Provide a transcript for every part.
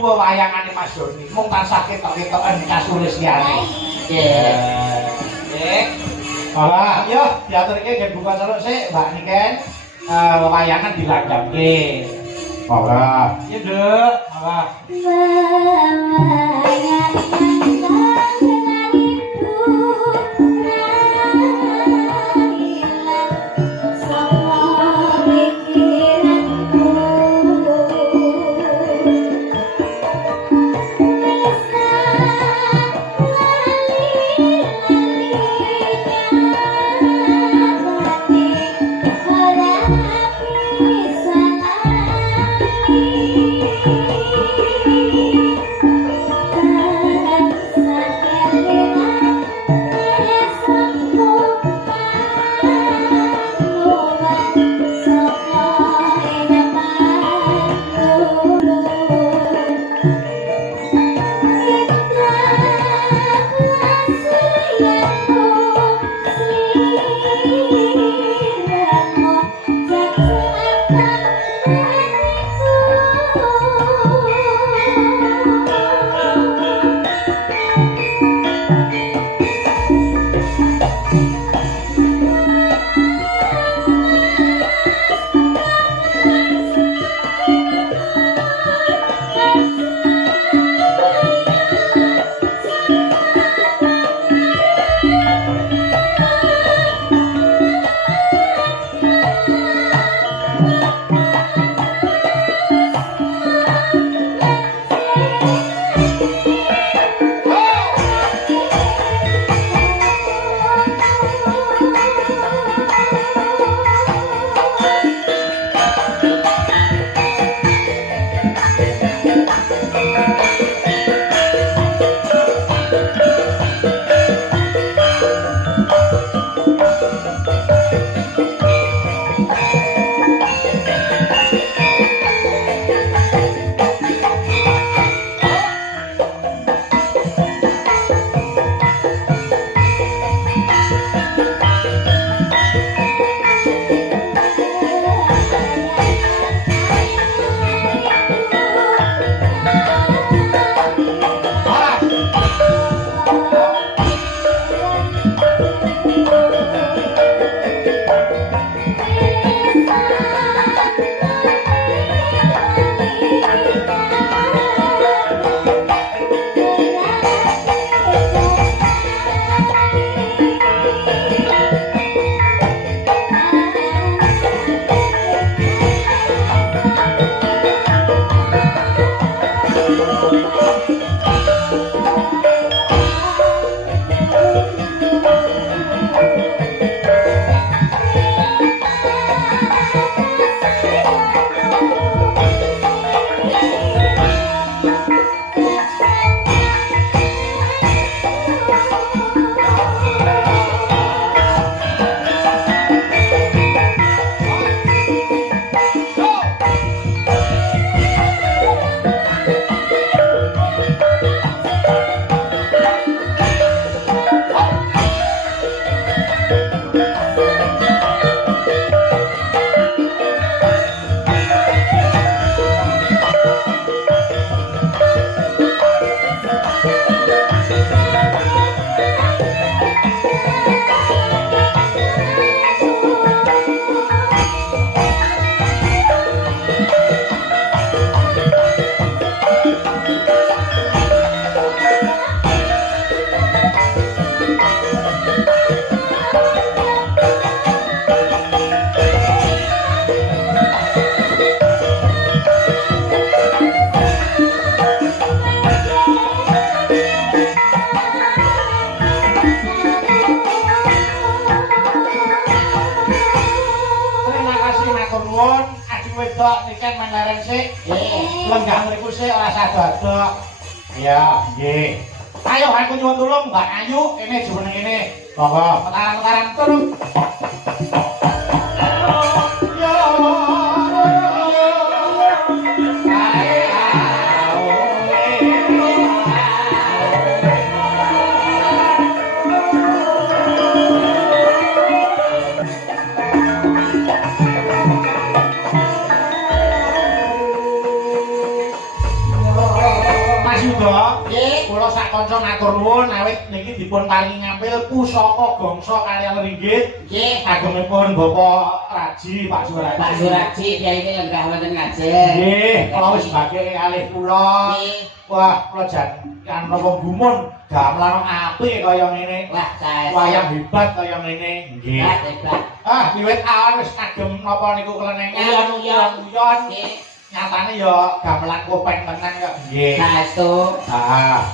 wayangane Mas Doni mung tansah ketok-ketoken kasulistyane. Nggih. Ora, yo diaturke nggih buka celuk sik, Mbak Niken. Wayangan dilanjutke. Ora. Iya, Nduk. Ora. lenggah mriku sik ora sadok. Ya, nggih. Ayo aku nyuwun tulung Mbak Ayu, kene jumeneng kene. Monggo, petaran-petaran tulung. Oh Mas Yuda, Nggih. kula sak kanca matur nuwun awit niki dipun paringi ngampil pusaka gongso kaliyan ringgit Nggih. agemipun Bapak Raji, Pak Suraji. Pak Suraji kiyaine yang enggak wonten ngajeng. Nggih, kula wis bagi kalih kula. Nggih. Wah, kula jan kan napa gumun gamelan apik kaya ngene. Wah, saya. Wayang hebat kaya ngene. Nggih. Hebat. Wiwit awan wis kagem napa niku kelenengan. Uyon-uyon. Uyon. Nggih. Nyatane ya gamelan kopeng tenan kok. Nggih. Saestu.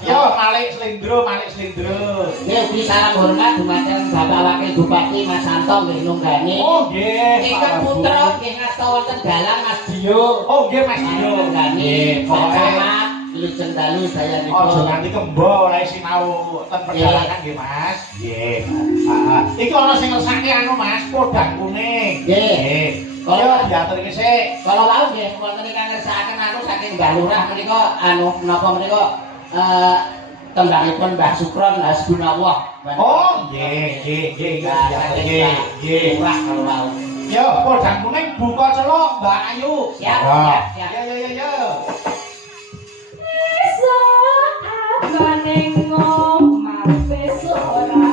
Yo Malik Slendro, Malik Slendro. Nggih ugi salam hormat dumateng Bapak Wakil Bupati Mas Santo nggih nunggani. Oh nggih. Ingkang putra nggih ngasta wonten dalang Mas Dio. Oh nggih Mas Dio. Nunggani. Pokoke Camat Wilujeng Dalu saya niku. aja nganti kembo oleh sinau ten perjalanan nggih Mas. Nggih. Iki ana sing ngersake anu Mas, podang kuning. Nggih. Kaya diaturke sik. Kalau wau nggih wonten ingkang ngersakaken anu saking Mbah Lurah menika anu menapa menika tembangipun Mbah Sukron Hasbunallah. Oh nggih, nggih, nggih. Murah kalau wau. Yo, podang kuning buka celok Mbak Ayu. Siap, siap. Yo. Iso abane ngomar pesora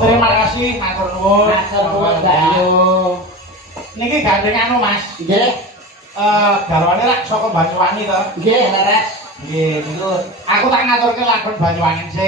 Terima kasih, matur nuwun. Matur nuwun Mbak Ayu. Niki gandeng anu Mas. Nggih. Garwane rak saka Banyuwangi to. Nggih, leres. Nggih, niku aku tak ngaturke lakon Banyuwangi sih.